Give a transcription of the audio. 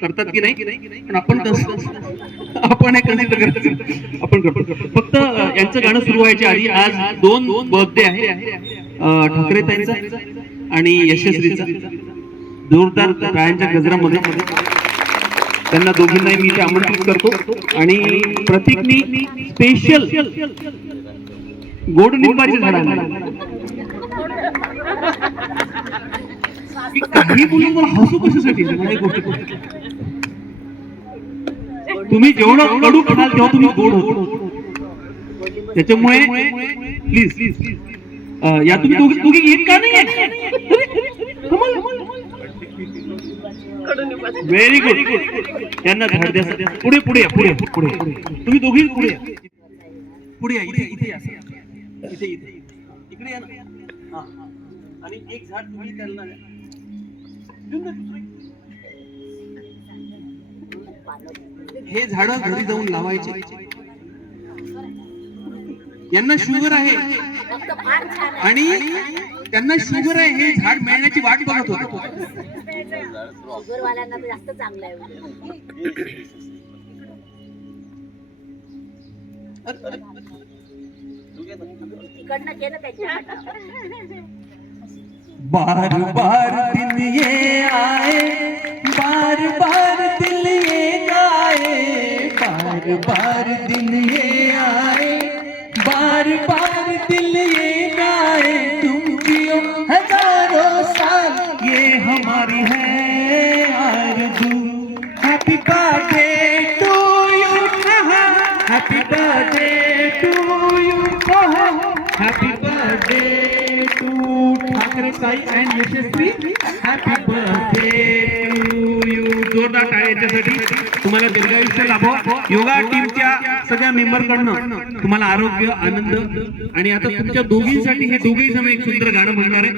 करतात की नाही पण आपण आपण हे कन्सिडर करायचं आपण करतो. फक्त यांचं गाणं सुरू व्हायच्या आधी आज 2 बर्थडे आहे ठाकरे ताईंचा आणि यशस्वीचा. जोरदार टाळ्यांच्या गजरामध्ये त्यांना दोघींनाही मी इथे आमंत्रित करतो आणि प्रतीकनी स्पेशल गोड निंबाचे झाड आणले. काही बोलून मला हसू कशासाठी तुम्ही जेवढं कडू खाल तेव्हा तुम्ही गोड होतो. त्याच्यामुळे प्लीज या तुम्ही दोघी येत का नाही. Very good. त्यांना झाड द्या. पुढे पुढे पुढे पुढे तुम्ही दोघी पुढे पुढे या. इथे इथे इथे इथे इकडे या ना. आणि एक झाड तुम्ही त्यांना हे झाड घरी जाऊन लावायचे. यांना शुगर आहे आणि त्यांना शुगर आहे. हे झाड मिळण्याची वाट बघत होते. शुगरवाल्यांना जास्त चांगलं आहे. तिकडनं केलं त्याच्या. बार बार दिन ये आए, बार बार दिल ये गाए, बार बार दिन ये आए, बार बार दिल ये गाए, तुम जियो हजारों साल ये हमारी है आरज़ू. Happy birthday to you, happy birthday to you, happy birthday to Thackeray Tai and Yashasvi. Happy birthday to you. जोरदार टाळ्या याच्यासाठी. तुम्हाला दीर्घायुष्य लाभो. योगा टीमच्या सगळ्या मेंबरकडनं तुम्हाला आरोग्य आनंद. आणि आता तुमच्या दोघींसाठी हे दोघेही जण एक सुंदर गाणं म्हणणार आहे.